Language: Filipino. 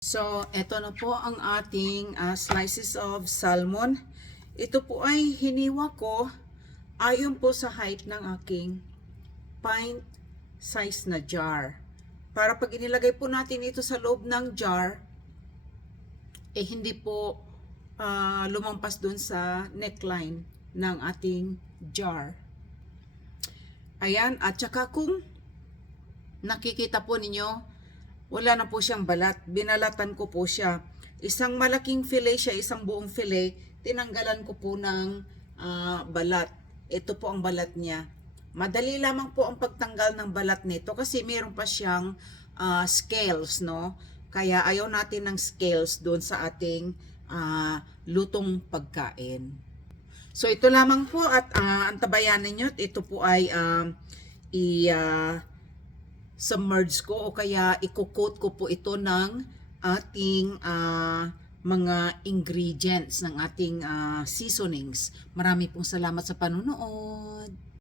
So, ito na po ang ating slices of salmon. Ito po ay hiniwa ko ayon po sa height ng aking pint size na jar. Para pag inilagay po natin ito sa loob ng jar, hindi po lumampas dun sa neckline ng ating jar. Ayan, at saka kung nakikita po ninyo, wala na po siyang balat. Binalatan ko po siya. Isang malaking fillet siya, isang buong fillet. Tinanggalan ko po ng balat. Ito po ang balat niya. Madali lamang po ang pagtanggal ng balat nito kasi meron pa siyang scales, no? Kaya ayaw natin ng scales doon sa ating lutong pagkain. So ito lamang po at antabayan ninyo. Ito po ay submerge ko o kaya i-coat ko po ito ng ating mga ingredients ng ating seasonings. Marami pong salamat sa panunood.